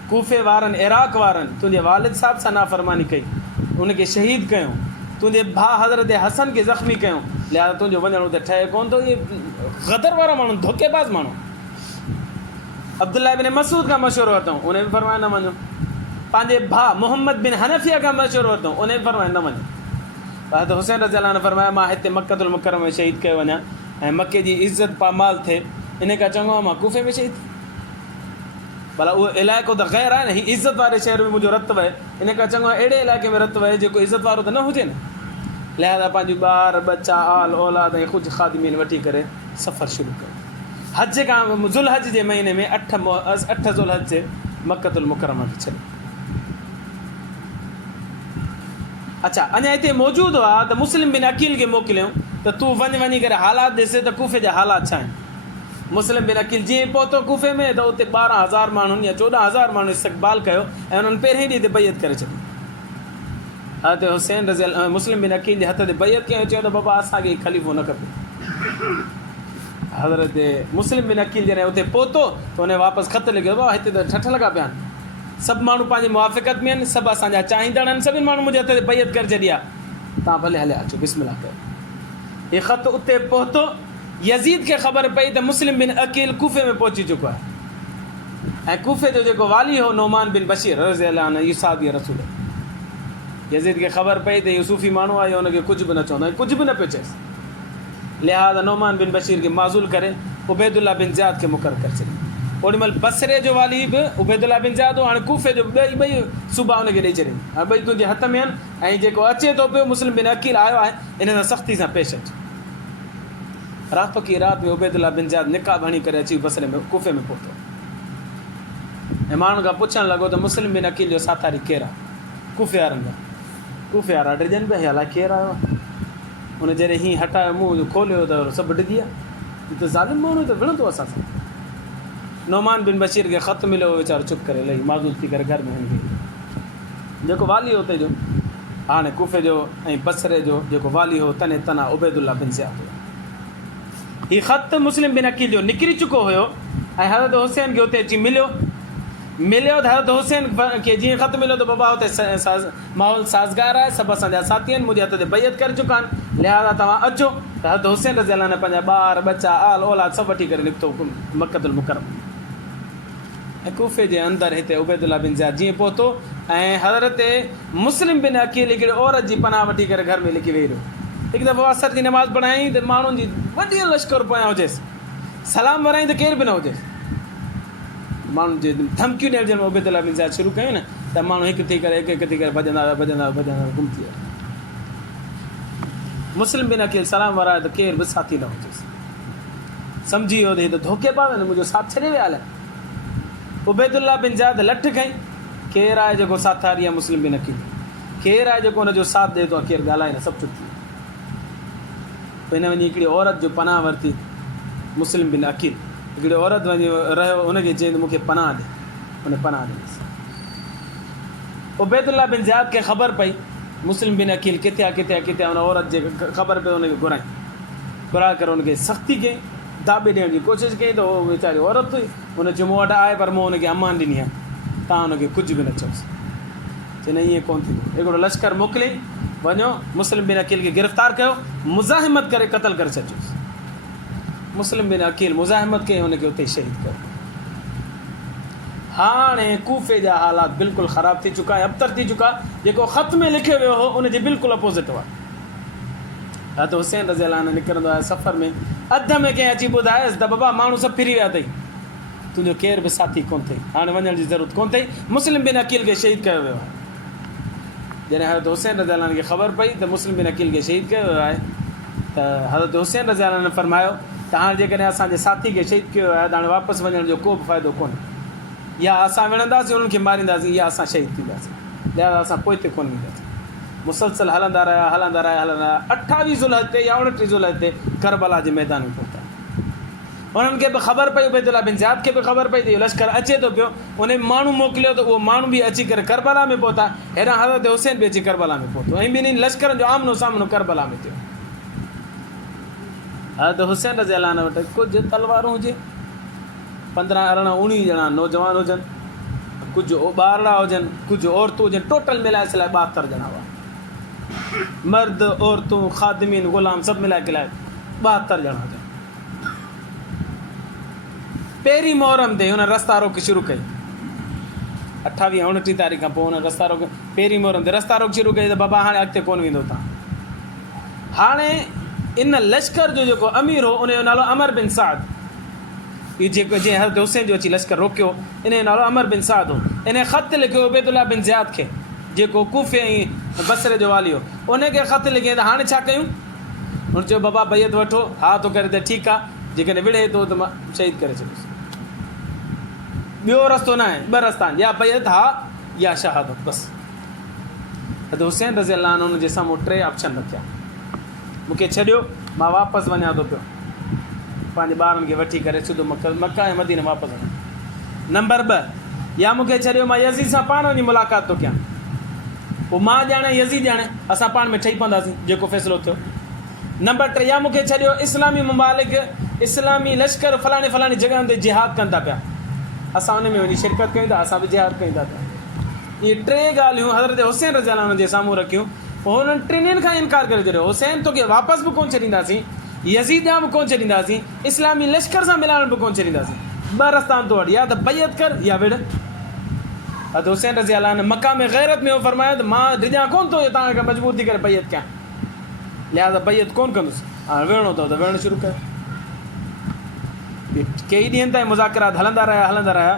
कूफ़े वारनि, इराक़ वारनि तुंहिंजे वालिद साहिब सां नाफ़रमानी कई, उनखे शहीद कयूं, तुंहिंजे भाउ हज़रत हसन खे ज़ख़्मी कयूं, लिहाज़ा तुंहिंजो वञणु उते ठहे कोन थो। इहे ग़दर वारा माण्हू, धोखेबाज़ माण्हू। अब्दुल्ला बिन मसूद खां मशवरो वरितऊं, उन बि फरमायो न वञो। पंहिंजे भाउ मोहम्मद बिन हनफिया खां मशवरो वरितऊं, उन बि फरमायो न वञो। हज़रत हुसैन रज़ी अल्लाह अन्हु फरमाया मां हिते मक्कतुल मुकरमा में शहीद कयो वञा ऐं मके जी इज़त पामाल थिए, इन खां चङो आहे मां कूफ़े में शहीद। भला उहो इलाइक़ो त ग़ैर आहे न, हीअ इज़त वारे शहर में मुंहिंजो रतु वहे, इन खां चङो आहे अहिड़े इलाइक़े में रतु वहे जेको इज़त वारो त न हुजे न। लिहाज़ा पंहिंजूं ॿार बच्चा आल औलाद ऐं ख़ुदि ख़ादिमीन वठी करे सफ़र शुरू कयो। हज खां ज़ुल्हज जे महीने में 8 ज़ुल्हज ते मक्कतुल मुकरमा खे छॾियो। अच्छा, अञा हिते मौजूदु आहे त मुस्लिम बिन अकील खे मोकिलियऊं त तूं वञी करे हालात ॾिसे त कूफ़े जा हालात छा आहिनि। मुस्लिम बिन अकील जीअं पहुतो कूफ़े में त उते 12,000 माण्हुनि या 14,000 माण्हुनि इस्तक़बाल कयो ऐं उन्हनि पहिरें ॾींहं ते बैत करे छॾी। हज़रत हुसैन रज़ी अल्लाह मुस्लिम बिन अकील जे हथ ते बैत कयो, चयो त बाबा असांखे ख़लीफ़ो न खपे। हज़रत मुस्लिम बिन अकील जॾहिं उते पहुतो त उन वापसि ख़त लिखियो, बाबा हिते त ठठ लॻा पिया आहिनि, सभु माण्हू पंहिंजी मुआफ़िक़त में आहिनि, सभु असांजा चाहींदड़ आहिनि, सभिनि माण्हू मुंहिंजे हथ ते बैत करे छॾी आहे, तव्हां भले हलिया अचो, बिस्मिल्लाह कयो। हीअ ख़त उते पहुतो, यज़ीद खे ख़बर पई त मुस्लिम बिन अकील कूफ़े में पहुची चुको आहे ऐं कूफ़े जो जेको वाली हो नोमान बिन बशीर रज़ी अल्लाह अन्हु, इहो सहाबी रसूल। यज़ीद खे ख़बर पई त इहो सूफ़ी माण्हू आहे हुनखे कुझु बि न चवंदा आहिनि, कुझु बि न पियो चएसि। लिहाज़ा नोमान बिन बशीर खे माज़ूल करे उबैदुल्ला बिन ज़ियाद खे मुक़ररु करे छॾियो। ओॾीमहिल बसरे जो वाली बि उबैदुल्ला बिन ज़ियाद हो, हाणे कूफ़े जो ॿई सूबा हुनखे ॾेई छॾियईं। हाणे ॿई तुंहिंजे हथ में आहिनि ऐं जेको अचे थो पियो मुस्लिम बिन अकील आयो आहे, इन सां सख़्ती सां पेश अचु। राति की राति में उबैदुल्ला बिन ज़ियाद निकाह हणी करे अची बसरे में कूफ़े में पहुतो ऐं माण्हुनि खां पुछणु लॻो त मुस्लिम बिन अकील जो साथारी केरु आहे? कूफ़े वारनि जा। कूफ़े वारा डिॼनि पिया, अलाए केरु आयो आहे। हुन जॾहिं हीअं हटायो मुंहुं खोलियो त सभु डिॼी विया, त ज़ालिम माण्हू त विढ़ंदो असां सां। नोमान बिन बशीर खे ख़त मिलियो, वीचारो चुप करे लही माज़ूल थी करे घर में वञी। जेको वाली हो हुते जो, हाणे कूफ़े जो ऐं बसरे जो जेको वाली हो तने तना उबैदुल्ला बिन ज़ियाद हुयो। हीउ ख़त मुस्लिम बिन अकील जो निकिरी चुको हुयो ऐं हज़रत हुसैन खे हुते अची मिलियो त हज़रत हुसैन खे जीअं ख़त मिलियो त बाबा हुते माहौल साज़गार आहे, सभु असांजा साथी आहिनि, मुंहिंजे हथ ते बैत करे चुका आहिनि, लिहाज़ा तव्हां अचो। त हज़रत हुसैन रज़ी अल्लाह ने पंहिंजा ॿार बच्चा आल औलाद सभु वठी करे निकितो मक्कतुल मुकरम ऐं कूफ़े जे अंदरि हिते उबैदुल्ला बिन ज़ियाद जीअं पहुतो ऐं हज़रत मुस्लिम बिन अकील हिकिड़े औरत जी पनाह वठी करे घर में लिखी वेही रहियो। हिकु दफ़ो असर जी नमाज़ पढ़ाई त माण्हुनि जी वॾी लश्कर पोयां हुजेसि, सलाम वराई त केर बि न हुजेसि। माण्हुनि जे धमकियूं ॾियण जंहिं उबैदुल्ला बिन ज़ियाद शुरू कयूं न त माण्हू हिकु थी करे भॼंदा गुम थी विया। मुस्लिम बिन अकील सलाम वराए त केर बि साथी न हुजेसि। सम्झी वियो त हीअ त धोखे पावे न, मुंहिंजो साथ छॾे विया हले। उबैदुल्ला बिन ज़ियाद लठ खईं, केरु आहे जेको साथारी आहे मुस्लिम बिन अकील, केरु आहे जेको हुनजो साथ ॾिए थो, केरु ॻाल्हाए न, सभु चुप थी वियो। हिन वञी हिकिड़ी औरत जो पनाह वरिती, मुस्लिम बिन अकील हिकिड़ी औरत वञी रहियो, हुनखे चई त मूंखे पनाह ॾे, हुन पनाह ॾिनीसि। उबैदुल्ला बिन ज़ियाद खे ख़बर पई मुस्लिम बिन अकील किथे आहे, हुन औरत जे ख़बर पई, हुनखे घुराए करे हुनखे सख़्ती कयईं, दाबे ॾियण जी कोशिशि कई त उहो वीचारी औरत हुई, हुन चयो मूं वटि आहे पर मूं हुनखे अमान ॾिनी आहे, तव्हां हुनखे कुझु बि न चयोसि। चई न ईअं कोन्ह थींदो। हिकिड़ो लश्कर मोकिलियईं, वञो मुस्लिम बिन अकील खे गिरफ़्तार कयो, मुज़ाहिमत करे क़तल करे छॾियोसि। मुस्लिम बिन अकील मुज़ाहिमत कई, हुनखे उते शहीद कयो। हाणे कूफ़े जा हालात बिल्कुलु ख़राबु थी चुका, अबतर थी चुका। जेको ख़त में लिखियो वियो हो उनजे बिल्कुलु अपोज़िट हुआ। हज़रत हुसैन रज़ी अल्लाह अन्हु निकिरंदो आहे सफ़र में, अध में कंहिं अची ॿुधायसि त बाबा माण्हू सभु फिरी विया अथई, तुंहिंजो केर बि साथी कोन्ह अथई, हाणे वञण जी ज़रूरत कोन्ह अथई। मुस्लिम बिन अकील खे शहीद कयो वियो आहे। जॾहिं हज़रत हुसैन रज़ी अल्लाह खे ख़बर पई त मुस्लिम बिन अकील खे शहीद कयो वियो आहे त हज़रत हुसैन रज़ी अल्लाह ने फरमायो त हाणे जेकॾहिं असांजे साथी खे शहीद कयो आहे त हाणे वापसि वञण जो को बि फ़ाइदो कोन्हे, या असां विढ़ंदासीं उन्हनि खे मारींदासीं, या असां शहीद थींदासीं, लिहाज़ा असां पोइ ते कोन वेंदासीं। मुसलसल हलंदा रहिया। 28 ज़ुल्हज ते या 29 ज़ुल्हज ते करबला जे मैदान में पहुता। उन्हनि खे बि ख़बर पई, उबैदुल्ला बिन ज़ियाद खे बि ख़बर पई त इहो लश्कर अचे थो पियो, उन माण्हू मोकिलियो त उहो माण्हू बि अची करे करबला में पहुता। हेॾां हज़रत हुसैन बि अची करबला में पहुतो ऐं ॿिन्हिनि लश्करनि जो आमनो सामनो करबला में थियो। हज़रत हुसैन रज़ी अल्लाह अन्हु वटि कुझु तलवारूं हुजे, 15, 18, 19 ॼणा नौजवान हुजनि, कुझु ॿारड़ा हुजनि, कुझु औरतूं हुजनि, टोटल मिलाए सिलाए 72 ॼणा हुआ। मर्द, औरतूं, ख़ादिमीन, ग़ुलाम सभु मिलाए किलाए 72 ॼणा हुजनि। पहिरीं मुहर्रम ते हुन रस्ता रोक शुरू कई, 28 या 29 तारीख़ खां पोइ हुन रस्ता रोक, पहिरीं मुहर्रम ते रस्ता रोक शुरू कई त बाबा हाणे अॻिते कोन वेंदो तव्हां। हाणे इन लश्कर जो जेको अमीर हो उनजो नालो अमर बिन साद, इहो जेको जीअं हज़रत हुसैन जो अची लश्कर रोकियो, इन जो नालो अमर बिन साद हो। इन ख़त लिखियो उबैदुल्ला बिन ज़ियाद खे, जेको कूफ़े ऐं बसरे जो वाली हो, उनखे ख़त लिखियईं त हाणे छा कयूं? हुन चयो बाबा बैत वठो, हा थो करे त ठीकु आहे, जेकॾहिं विढ़े थो त मां शहीद करे छॾियोसि। ॿियो रस्तो न आहे, 2 रस्ता आहिनि, या बैत हा या शहादत, बसि। हज़रत हुसैन रज़ी अल्लाह अन्हु हुन जे साम्हूं 3 ऑप्शन रखिया, मूंखे छॾियो, मां वापसि वञा थो पियो, पंहिंजे ॿारनि खे वठी करे सिधो मक्का ऐं मदीना वापसि वञा। नंबर 2, या मूंखे छॾियो, मां यज़ीद सां पाण वञी मुलाक़ात थो कयां, पोइ मां ॼाणे यज़ीद ॼाणे, असां पाण में ठही पवंदासीं, जेको फ़ैसिलो थियो। नंबर 3, या मूंखे छॾियो, इस्लामी मुमालिक, इस्लामी लश्कर फलाणी फलाणी जॻहियुनि ते जिहाद कनि था पिया, असां उन में वञी शिरकत कयूं था, असां बि जिहाद कयूं था पिया। इहे 3 ॻाल्हियूं हज़रत हुसैन रज़ी अल्लाह जे साम्हूं रखियूं। पोइ हुननि 3 खां इनकार करे छॾियो, हुसैन तोखे वापसि बि कोन छॾींदासीं, यज़ीद ॾांहुं बि कोन छॾींदासीं, इस्लामी लश्कर सां मिलाइण बि कोन छॾींदासीं। 2 रस्ता तो वटि, या त बैत कर या विढ़। हज़रत हुसैन रज़ी अल्लाह ने मक़ाम ग़ैरत में फरमाया त मां डिॼा कोन थो तव्हांखे मजबूर थी करे बैत कयां, लिहाज़ा बैत कोन कंदुसि। हाणे विहणो अथव त विहणु शुरू कयो। कई ॾींहंनि ताईं मुज़ाकिरात हलंदा रहिया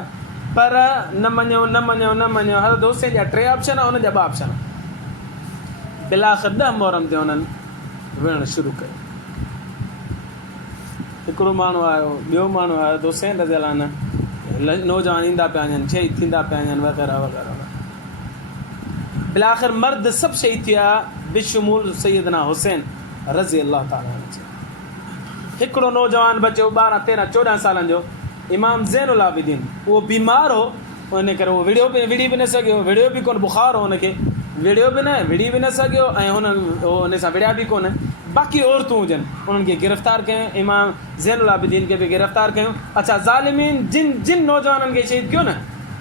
पर न मञियो। हज़रत हुसैन जा 3 ऑप्शन हुन जा 2 ऑप्शन। बिलाख़िर 10 मुहर्रम ते हुननि विहणु शुरू कयो। हिकिड़ो माण्हू आयो, ॿियो माण्हू आयो, हज़रत हुसैन रज़ी अल्लाह न नौजवान ईंदा पिया वञनि, शहीद थींदा पिया वञनि वग़ैरह वग़ैरह। बिलाख़िर मर्द सभु शहीद थिया बिशमूल सैयदना हुसैन रज़ी अल्लाह ताला। हिकिड़ो नौजवान बचियो 12, 13, 14 सालनि जो इमाम ज़ैनुल आबिदीन, उहो बीमार हो, उन करे उहो विड़ी बि न सघियो, विड़ियो बि कोन, बुखार हो हुनखे, विड़ी बि न सघियो ऐं हुन सां विड़िया बि कोन। बाक़ी औरतूं हुजनि उन्हनि खे गिरफ़्तार कयूं, इमाम ज़ैनुल आबिदीन खे बि गिरफ़्तार कयूं। अच्छा, ज़ालिमीन जिन नौजवाननि खे शहीद कयो न,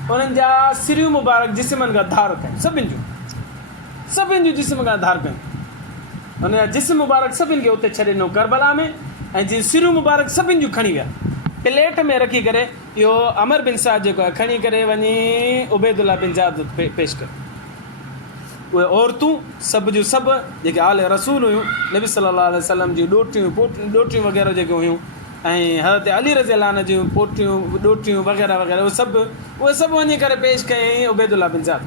उन्हनि जा सिरियूं मुबारक जिस्मनि खां धार कयूं, सभिनि जूं जिस्म खां धार कयूं। हुन जा जिस्म मुबारक सभिनि खे उते छॾे ॾिनो करबला में, ऐं जीअं सिरियूं मुबारक सभिनि जूं खणी विया प्लेट में रखी करे। इहो अमर बिन साद जेको आहे खणी करे वञी उबैदुल्लाह बिन ज़ियाद पेश कयो। उहे औरतूं सभु जूं सभु जेके आले रसूल हुयूं, नबी सल्लल्लाहु अलैहि वसल्लम जूं ॾोटियूं वग़ैरह जेके हुयूं, ऐं हज़रत अली रज़ी अल्लाह अनहु जूं ॾोटियूं वग़ैरह वग़ैरह, उहे सभु वञी करे पेश कयईं उबैदुल्लाह बिन ज़ियाद।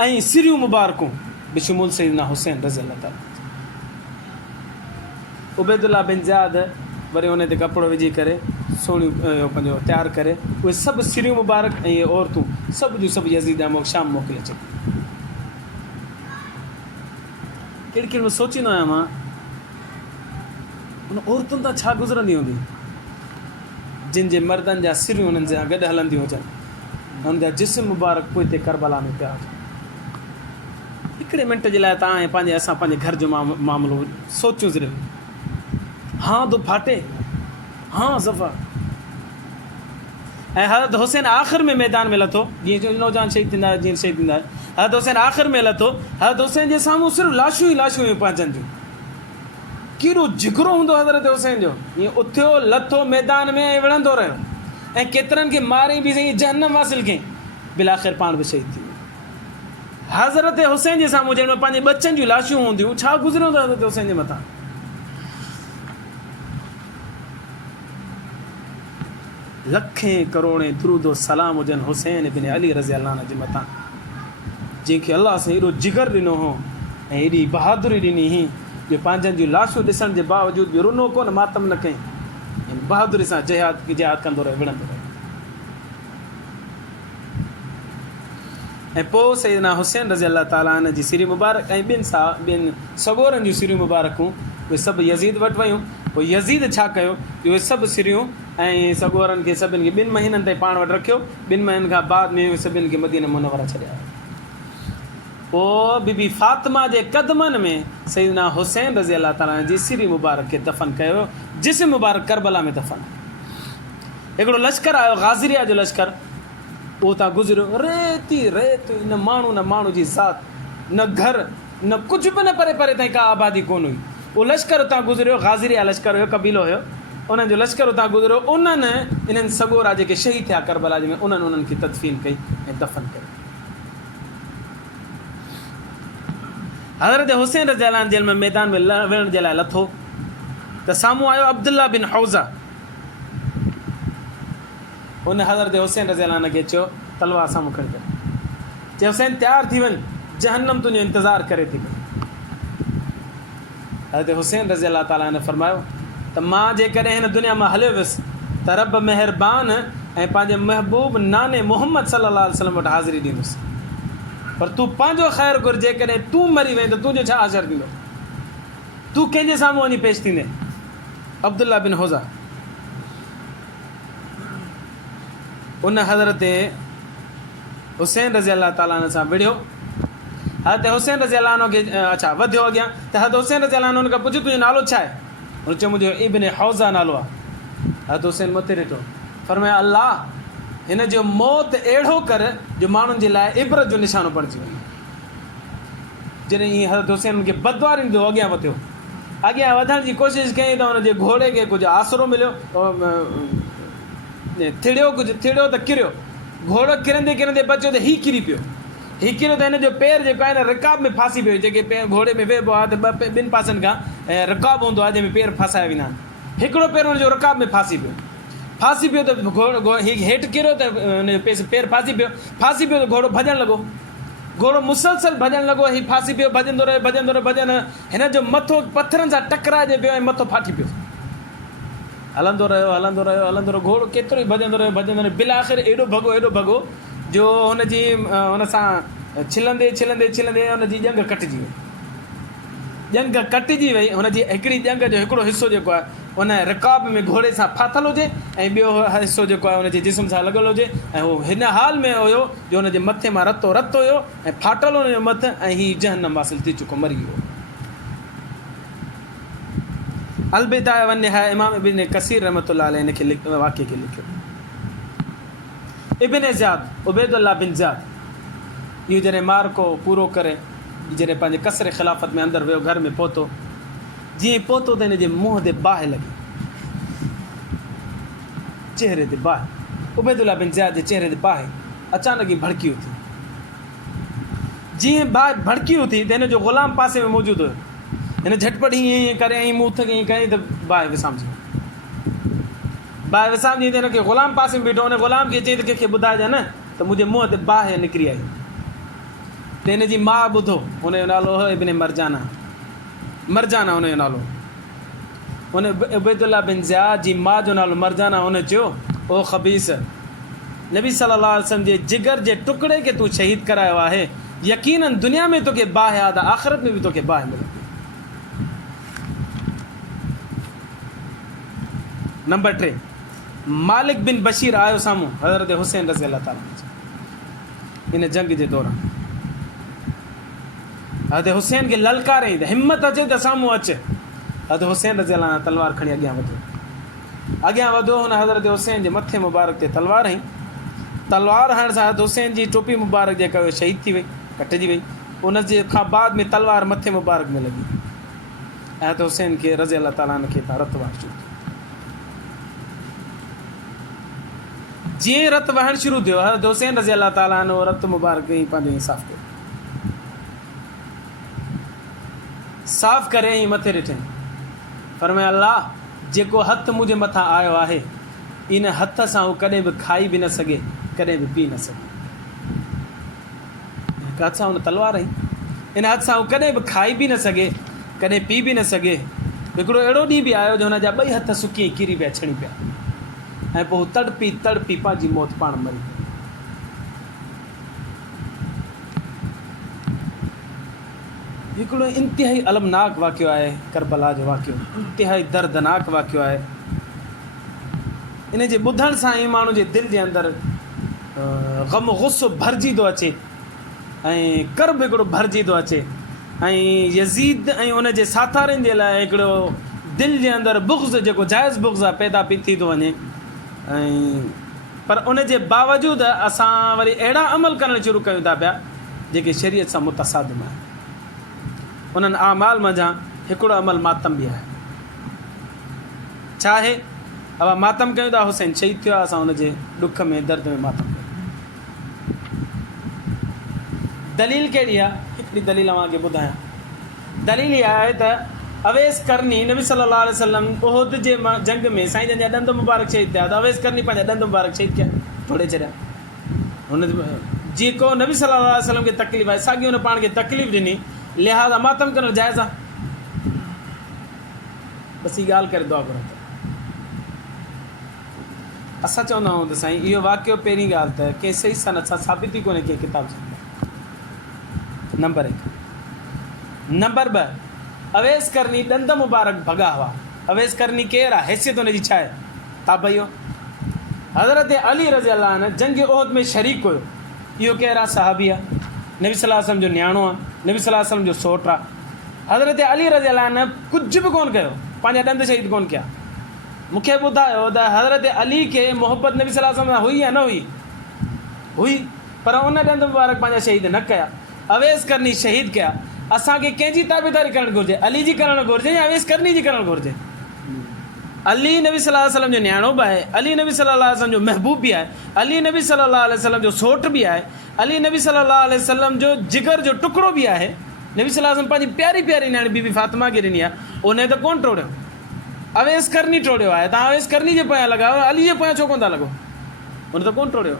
ऐं सिरियूं मुबारकूं बिशमूल सैयदना हुसैन रज़ी अल्लाह ताला। उबैदुल्लाह बिन ज़ियाद वरी उन ते कपिड़ो विझी करे सोणियूं पंहिंजो तयारु करे उहे सभु सिरियूं मुबारक ऐं इहे औरतूं सभु जूं सभु यज़ीद शाम मोकिले छॾियूं। कहिड़ी में सोचींदो आहियां मां, उन औरतुनि तां छा गुज़रंदी हूंदी जिन जे मर्दनि जा सिरियूं उन्हनि सां गॾु हलंदियूं हुजनि, हुननि जा जिस्म मुबारक पोइ हिते करबला में पिया हुजनि। हिकिड़े मिंट जे लाइ तव्हां ऐं असां पंहिंजे घर जो मामिलो सोचूं सिर्फ़ु। हाँ तो फाटे, हाँ ज़फ़ा। ऐं हज़रत हुसैन आख़िर में मैदान में लथो, जीअं नौजवान शहीद थींदा आहे, हज़रत हुसैन आख़िर में लथो। हज़रत हुसैन जे साम्हूं सिर्फ़ु लाशूं ई हुयूं पंहिंजनि जूं। केॾो जिगरो हूंदो हज़रत हुसैन जो, ईअं उथियो लथो मैदान में ऐं विढ़ंदो रहियो, ऐं केतिरनि खे मारे बि सही जहन्नम हासिल कयईं, बिलाख़िर पाण बि शहीद थी वियो। हज़रत हुसैन जे साम्हूं जंहिंमें पंहिंजे बच्चनि जूं लाशूं हूंदियूं, छा गुज़रियो हूंदो हज़रत हुसैन जे मथां। लखें करोड़े दुरूद सलाम हुजनि हुसैन इब्न अली रज़ी अल्लाह जे मथां, जंहिंखे अल्लाह सां एॾो जिगर ॾिनो हो ऐं एॾी बहादुरी ॾिनी हुई जो पंहिंजनि जूं लाशूं ॾिसण जे बावजूदि बि रुनो कोन, मातम न कयईं, ऐं बहादुरी सां जिहाद कंदो रहियो, विढ़ंदो रहियो। ऐं पोइ सैयदना हुसैन रज़ी अल्लाह ताला अन जी सिरी मुबारक ऐं ॿिनि सगोरनि जूं सिरियूं मुबारकूं उहे सभु यज़ीद वटि वयूं। पोइ यज़ीद छा कयो, उहे सभु सिरियूं ऐं सगोरनि खे सभिनि खे 2 महीननि ताईं पाण वटि रखियो। 2 महीननि खां बाद में उहे सभिनि खे मदीना मुनव्वरा छॾिया। पोइ बीबी फातिमा जे क़दमनि में सैयदना हुसैन रज़ी अल्लाह ताला जी सिरी मुबारक खे दफ़न कयो, जिस्म मुबारक करबला में दफ़न। हिकिड़ो लश्कर आयो, गाज़िरिया जो लश्कर, उहो तां गुज़रियो, रेत, न माण्हू जी ज़ात, न घर, न कुझु बि न, परे ताईं का आबादी कोन हुई। उहो लश्कर उतां गुज़रियो, गाज़िरिया लश्कर हुयो, कबीलो हुयो, उन्हनि जो लश्कर उतां गुज़रियो। उन्हनि इन्हनि सगोरा जेके शहीद थिया करबला में, उन्हनि खे तदफ़ीन कई ऐं दफ़न कयो। हज़रत हुसैन रज़ी अल्लाह जेल में मैदान में विढ़ण जे लाइ लथो त साम्हूं आयो अब्दुल्ला बिन हौज़ा। उन हज़रत हुसैन रज़ी अल्लाह खे चयो तलवार साम्हूं खणी करे, चयो हुसैन तयारु थी वञ, जहन्नम तुंहिंजो इंतज़ारु करे थी पई। हज़रत हुसैन रज़ी अल्लाह ताला ने फरमायो त मां जेकॾहिं हिन दुनिया मां हलियो वियुसि त रब महिरबान ऐं पंहिंजे महबूब नाने मुहम्मद सल्लल्लाहु अलैहि वसल्लम वटि हाज़िरी ॾींदुसि, पर तूं पंहिंजो ख़ैरु घुर, जेकॾहिं तूं मरी वहीं त तुंहिंजो छा असरु थींदो, तूं कंहिंजे साम्हूं वञी पेश थींदे। अब्दुल्ला बिन हौज़ा उन हज़रत हुसैन रज़ी अल्लाह ताला सां विढ़ियो। हज़रत हुसैन रज़ी अल्लाह खे अच्छा वधियो अॻियां त हज़रत हुसैन रज़ी अल्लाह खां पुछियो तुंहिंजो नालो छा आहे? हुन चयो मुंहिंजो इब्न हौज़ा नालो आहे। हज़रत हुसैन मथे ॾिठो, फरमाया अल्लाह हिन जो मौत अहिड़ो कर जो माण्हुनि जे लाइ इबरत जो निशानो बणिजी वञे। जॾहिं ईअं हज़रत हुसैन खे बदवा ॾींदो अॻियां वधियो, अॻियां वधण जी कोशिशि कई त हुनजे घोड़े खे कुझु आसरो मिलियो, थिड़ियो कुझु थिड़ियो त किरियो, घोड़ो किरंदे किरंदे बचियो त हीउ किरी पियो, हीउ किरियो त हिन जो पेर जेको आहे न रिकाब में फासी पियो, जेके घोड़े में वेहबो आहे त ॿिनि पासनि खां रिकाब हूंदो आहे जंहिंमें पेर फासाया वेंदा आहिनि, हिकिड़ो पेर हुनजो रिकाब में फासी पियो त हेठि किरियो त हुनजो पेर फासी पियो त घोड़ो भॼणु लॻो, घोड़ो मुसलसल भॼणु लॻो, हीउ फासी पियो, भॼंदो रहे, हिन जो मथो पथरनि सां टकराइजे पियो ऐं मथो फाटी पियो, हलंदो रहियो, घोड़ो केतिरो ई भॼंदो रहियो, बिल आख़िर एॾो भॻो जो हुन सां छिलंदे हुनजी ॼंग कटिजी वई, हुनजी हिकिड़ी ॼंग जो हिकिड़ो हिसो जेको आहे उन रिकाब में घोड़े सां फाथल हुजे ऐं ॿियो हिसो जेको आहे हुनजे जिस्म सां लॻल हुजे, ऐं उहो हिन हाल में हुयो जो हुनजे मथे मां रतो हुयो ऐं फाटल हुनजो मथु, ऐं हीउ जहन्नम हासिल थी चुको, मरी वियो। अलबिदाया वन निहाया इमाम इब्न कसीर रहमतुल्लाह अलैह हिन खे वाक़िए खे लिखियो। इब्न ज़ियाद उबैदुल्लाह बिन ज़ियाद इहो जॾहिं मारको पूरो करे जॾहिं पंहिंजे कसरे ख़िलाफ़त में अंदरि वियो, घर में पहुतो, जीअं पहुतो त हिन जे मुंहं ते बाहि लॻी, चहिरे ते बाहि, उबैदुल्लाह बिन ज़ियाद जे चहिरे ते बाहि अचानक ई भड़की उथी, जीअं बाहि भड़की उथी त हिन जो ग़ुलाम पासे में मौजूदु हुयो, हिन झटपट हीअं करे ऐं मुंहुं थी ईअं कई त बाहि विसामजी त हिनखे ग़ुलाम पासे में बीठो, हुन ग़ुलाम खे चई त कंहिंखे ॿुधाइजांइ न त मुंहिंजे मुंहं ते बाहि निकिरी आई, त हिन जी माउ ॿुधो, हुनजो नालो हो इब्न मरजाना हुनजो नालो, हुन उबैदुल्लाह बिन ज़ियाद जी माउ जो नालो मरजाना, हुन चयो ओ ख़बीस, नबी सल्लल्लाहु अलैहि वसल्लम जे जिगर जे टुकड़े खे तूं शहीद करायो आहे, यकीनन दुनिया में तोखे बाहि आहे त आख़िरत में बि तोखे बाहि मिलंदी। नंबर 3, मालिक बिन बशीर आयो साम्हूं हज़रत हुसैन रज़ी अल्लाह ताला इन जंग जे दौरान, हज़रत हुसैन खे ललकारे त हिम्मत अचे त साम्हूं अचे, हज़रत हुसैन रज़ी अल्लाह तलवार खणी अॻियां वधो, हुन हज़रत हुसैन जे मथे मुबारक ते तलवार हईं, तलवार हणण सां हज़रत हुसैन जी टोपी मुबारक जेका हुई शहीद थी वई, कटिजी वई, उन जे खां बाद में तलवार मथे मुबारक में लॻी, हज़रत हुसैन खे रज़ी अल्लाह ताला खे रत वहणु शुरू थियो, जीअं रत वहणु शुरू थियो हज़रत हुसैन रज़ी अल्लाह ताला रत मुबारक ई पंहिंजो साफ़ कयो, साफ़ करे ई मथे ॾिठईं, फरमाया अल्लाह जेको हथु मुंहिंजे मथां आयो आहे इन हथ सां हू कॾहिं बि खाई बि न सघे, कॾहिं बि पी न सघे, हिकु हथ सां हुन तलवार हईं, इन हथ सां हू कॾहिं बि खाई बि न सघे, कॾहिं पी बि न सघे, हिकिड़ो अहिड़ो ॾींहुं बि आयो जो हुनजा ॿई हथ सुकी किरी पिया छणी पिया, ऐं पोइ तड़पी पंहिंजी मौत पाण मरी। हिकिड़ो इंतिहाई अलमनाक वाक़ियो आहे करबला जो वाक़ियो, इंतिहाई दर्दनाक वाक़ियो आहे, इन जे ॿुधण सां ई माण्हू जे दिलि जे अंदरि ग़म गुस्सो भरिजी थो अचे ऐं कर्ब हिकिड़ो भरिजी थो अचे, ऐं यज़ीद ऐं उन जे साथारनि जे लाइ हिकिड़ो दिलि जे अंदरि बुग़्ज़ जेको जाइज़ बुग़्ज़ आहे पैदा थी थो वञे, ऐं पर उन जे बावजूदि असां वरी अहिड़ा अमल करणु शुरू कयूं था पिया जेके शरीयत सां मुतसादिम आहे, उन्हनि आमाल मंझां हिकिड़ो अमल मातम बि आहे, छा आहे, अब मातम कयूं था, हुसैन शहीद थियो आहे, असां हुनजे ॾुख में दर्द में मातम कयूं, दलील कहिड़ी आहे, हिकिड़ी दलील तव्हांखे ॿुधायां, दलील इहा आहे त अवैस करनी नबी सल्लल्लाहु अलैहि वसल्लम उहुद जे जंग में साईं जन जा ॾंद मुबारक शहीद थिया, त अवैस करनी पंहिंजा ॾंद मुबारक शहीद कया, तोड़े छॾिया, हुन जेको नबी सल्लल्लाहु अलैहि वसल्लम खे तकलीफ़ आहे साॻी हुन पाण खे तकलीफ़ ॾिनी, लिहाज़ा मातम करणु जाइज़ आहे, बसि हीअ ॻाल्हि करे दुआ करो। असां चवंदा आहियूं त साईं इहो वाक़ियो पहिरीं ॻाल्हि त कंहिं सही सनद सां साबित ई कोन्हे कंहिं किताब सां। नंबर 1। नंबर 2, अवैस करनी ॾंद मुबारक भॻा हुआ, अवैस करनी केरु आहे, हैसियत हुनजी छा आहे, ताबइयो हज़रत अली रज़ी अल्लाह अन्हु जंग उहद में शरीक हुयो, इहो केरु आहे, सहाबी आहे, नबी सल्लल्लाहु अलैहि वसल्लम जो न्याणो आहे, नबी सल्लल्लाहु अलैहि वसल्लम जो सोट आहे, हज़रत अली रज़ी अल्लाह अन्हु कुझु बि कोन्ह कयो, पंहिंजा ॾंद शहीद कोन्ह कया, मूंखे ॿुधायो त हज़रत अली खे मोहबत नबी सल्लल्लाहु अलैहि वसल्लम हुई या न हुई, पर उन ॾंद मुबारक पंहिंजा शहीद न कया, अवैस करनी शहीद कया। असांखे कंहिंजी ताबेदारी करणु घुरिजे, अली जी करणु घुरिजे या अवैस करनी जी करणु घुरिजे, अली नबी सल्लल्लाहु अलैहि वसल्लम जो न्याणो बि आहे, अली नबी सल्लल्लाहु अलैहि वसल्लम जो महबूब बि आहे, अली नबी सल्लल्लाहु अलैहि वसल्लम जो सोट बि आहे, अली नबी सल्लल्लाहु अलैहि वसल्लम जो जिगर जो टुकड़ो बि आहे। नबी सल्लल्लाहु अलैहि वसल्लम पंहिंजी प्यारी प्यारी न्याणी बीबी फातिमा खे ॾिनी आहे, उन त कोन टोड़ियो, अवेस करनी टोड़ियो आहे। तव्हां अवेस करनी जे पोयां लॻायो, अली जे पोयां छो कोन था लॻो? उन त कोन टोड़ियो।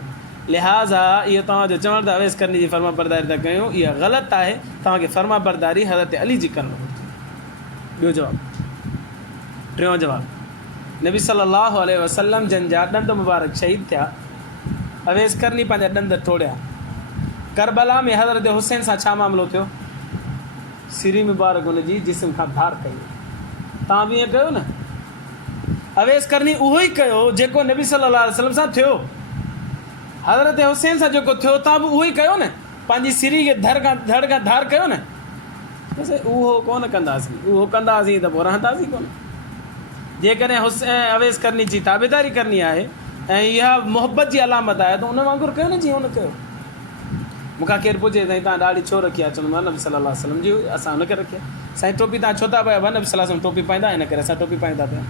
लिहाज़ा इहो तव्हांजो चवण त अवेस करनी जी फर्मा बरदारी था कयूं, इहा ग़लति आहे। तव्हांखे फर्मा बरदारी हज़रत अली जी करणु घुरिजे। ॿियो जवाबु, टियों जवाबु, नबी सल्लल्लाहु अलैहि वसल्लम जन जा ॾंद मुबारक शहीद थिया, अवेस करनी पंहिंजा ॾंद टोड़िया। करबला में हज़रत हुसैन सां छा मामिलो थियो? सिरी मुबारक हुनजी जिस्म खां धार कई। तव्हां बि ईअं कयो न? अवेस करनी उहो ई कयो जेको नबी सल्लल्लाहु अलैहि वसल्लम सां थियो, हज़रत हुसैन सां जेको थियो, तव्हां बि उहो ई कयो न, पंहिंजी सिरी खे धड़ खां धार कयो न। बसि उहो कोन कंदासीं, उहो कंदासीं त पोइ रहंदासीं कोन। जेकॾहिं अवेस करनी जी ताबेदारी करणी आहे ऐं इहा मोहबत जी अलामत आहे त उन वांगुरु कयो न जीअं हुन कयो। मूंखां केरु पुछे साईं तव्हां ॾाढी छो रखी आहे? चवंदो आहे नबी सल्लल्लाहु अलैहि वसल्लम जी, असां हुनखे रखी आहे। साईं टोपी तव्हां छो था पायो? नबी सल्लल्लाहु अलैहि वसल्लम टोपी पाईंदा, इन करे असां टोपी पाईंदा पिया।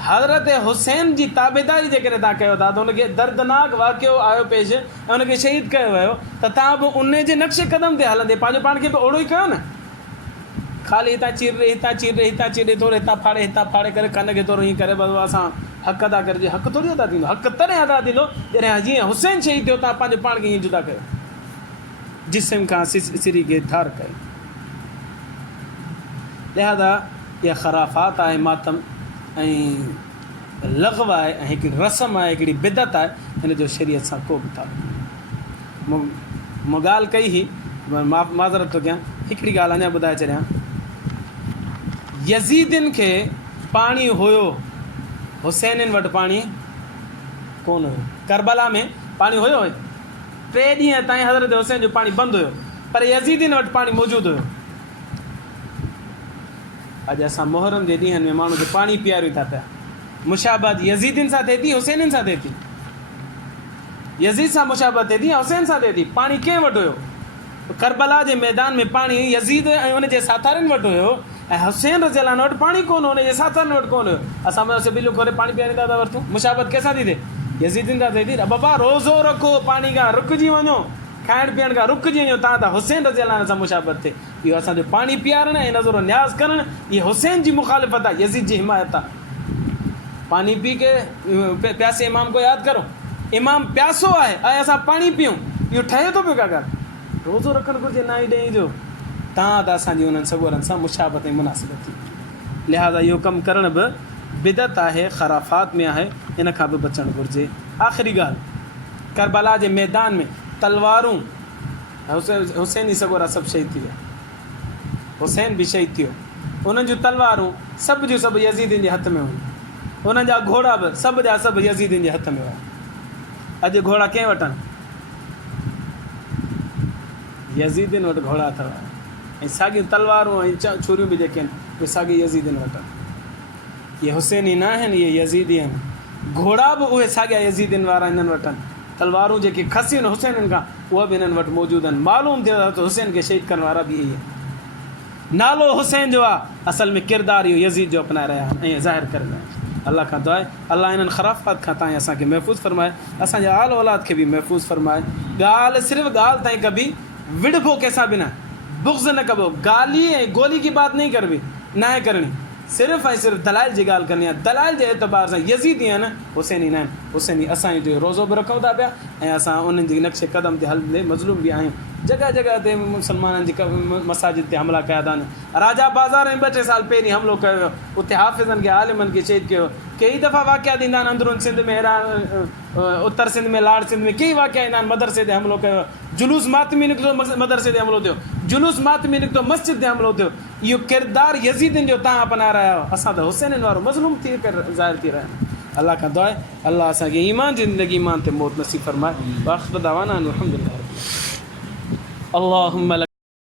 हज़रत हुसैन जी ताबेदारी जेकॾहिं तव्हां कयो था त हुनखे दर्दनाक वाक़ियो आयो पेश ऐं हुनखे शहीद कयो वियो, त तव्हां बि उन जे नक्शे क़दम ते हलंदे पंहिंजो पाण खे बि ओड़ो ई कयो न। ख़ाली हितां चीरे हितां चीरे हितां चीरे थोरो हितां फाड़े करे कन खे थोरो ईअं करे बसि असां हक़ अदा करिजे। हक़ थोरी अदा थींदो, हक़ तॾहिं अदा थींदो जॾहिं जीअं हुसैन शहीद थियो तव्हां पंहिंजे पाण खे ईअं जुदा कयो, जिस्म खां सिरी खे धार कयो। लिहाज़ा इहा ख़राफ़ात आहे, मातम ऐं लग़व आहे ऐं हिकिड़ी रस्म आहे, हिकिड़ी बिदत आहे। हिन जो शरीयत सां को बि था मूं ॻाल्हि कई हुई, माज़रत थो कयां, हिकिड़ी ॻाल्हि अञा ॿुधाए छॾियां। यज़ीदिन खे पाणी हुयो, हुसैननि वटि पाणी कोन हुयो। करबला में पाणी हुयो, 3 ॾींहं ताईं हज़रत हुसैन जो पाणी बंदि हुयो, पर यज़ीदिन वटि पाणी मौजूदु हुयो। अॼु असां मुहर्रम जे ॾींहंनि में माण्हू खे पाणी पीआरियूं था पिया। मुशाबत यज़ीदिन सां थिए थी, हुसैननि सां थिए थी। यज़ीद सां मुशाबत थिए थी, हुसैन सां थिए थी। पाणी कंहिं वटि हुयो? करबला जे मैदान में पाणी यज़ीद ऐं हुनजे साथारनि वटि हुयो ऐं हुसैन रज़ियल्लाहु अन्हु वटि पाणी कोन हुयो, हुनजे साथारनि वटि कोन हुयो। असां उनसे बिलू खोले पाणी पीआरींदा था वरितूं। मुशाबत कंहिंसां थी थिए? यज़ीदिन सां थिए थी। बाबा रोज़ो रखो, पाणी खां रुकिजी वञो, खाइण पीअण खां रुकिजी वञो, तव्हां त हुसैन रज़ियल्लाहु अन्हु सां मुशाबत थिए। इहो असांजो पाणी पीआरणु ऐं नज़रो न्याज़ करणु, इहा हुसैन जी मुखालिफ़त आहे, यज़ीद जी हिमायत आहे। पानी पी के प्यासे इमाम को यादि करो, इमाम प्यासो आहे ऐं असां पाणी पियूं, इहो ठहे थो पियो का ॻाल्हि? रोज़ो रखणु घुरिजे 9 ॾींहं जो। तव्हां त असांजी उन्हनि सगोरनि सां मुशाबत ऐं मुनासिबत थी। लिहाज़ा इहो कमु करणु बि बिदत आहे, ख़राफ़ात में आहे, इन खां बि बचणु घुरिजे। आख़िरी ॻाल्हि, करबला जे मैदान में तलवारूं, हुसैन ई सगोरा सभु शहीद थी विया, हुसैन बि शहीद थियो। उन्हनि जूं तलवारूं सभु जूं सभु यज़ीदिन जे हथ में हुयूं, उन्हनि जा घोड़ा बि सभु जा सभु यज़ीदिन जे हथ में हुआ। अॼु घोड़ा कंहिं वटि आहिनि? यज़ीदिन वटि घोड़ा अथव ऐं साॻियूं तलवारूं ऐं छुरियूं बि जेके आहिनि उहे साॻी यज़ीदिन वटि आहिनि। इहे हुसैनी न आहिनि, इहे यज़ीदी आहिनि। घोड़ा बि उहे साॻिया यज़ीदिन वारा हिननि वटि आहिनि। तलवारूं जेके खसियूं आहिनि हुसैननि खां, उहा बि हिननि वटि मौजूदु आहिनि। मालूम थियो त हुसैन खे शहीद करण वारा बि इहे आहिनि। नालो हुसैन जो आहे, असल में किरदारु इहो यज़ीद जो अपनाए रहिया आहिनि ऐं ज़ाहिर करे रहिया आहिनि। अल्लाह खां दुआ आहे, अल्लाह इन्हनि ख़राफ़ात खां ताईं असांखे महफ़ूज़ फ़रमाए, असांजे आल औलाद खे बि महफ़ूज़ फ़रमाए। ॻाल्हि सिर्फ़ु ॻाल्हि ताईं कबी, विड़बो कंहिंसां बि न, बुग़्ज़ न कबो, गाली ऐं गोली की बात नहीं करबी, न आहे करणी, सिर्फ़ु ऐं सिर्फ़ु दलाइल जी ॻाल्हि करणी आहे। दलाइल जे एतबार सां यज़ीदी आहिनि, हुसैनी न आहिनि। हुसैनी असांजो रोज़ो बि रखूं था पिया ऐं असां उन्हनि जी नक्शे क़दम ते हलंदे मज़लूम बि आहियूं। जॻह जॻह ते मुसलमाननि जी मसाजिद ते हमला कया था। राजा बाज़ार में 2-3 साल पहिरीं हमिलो कयो वियो, उते हाफ़िज़नि खे आलिमनि खे शहीद कयो। कई दफ़ा वाक़िया थींदा आहिनि अंदरून सिंध में, उत्तर सिंध में, लाड़ सिंध में कई वाक़िया ईंदा आहिनि। मदरसे ते हमिलो कयो, जुलूस मातमी निकितो, मदरसे ते हमिलो थियो, जुलूस मातमी निकितो, मस्जिद ते हमिलो थियो। इहो किरदारु यज़ीदिन जो तव्हां अपनाए रहिया आहियो। असां त हुसैननि वारो मज़लूम थी करे ज़ाहिर थी रहिया आहियूं। अल्लाह खां दुआ आहे, अल्लाह असांखे ईमान जी ज़िंदगी, ईमान ते मौत नसीब फ़रमाए। वाख़िर दवाना अल्हम्दुलिल्लाह। अल्लाहुम्मा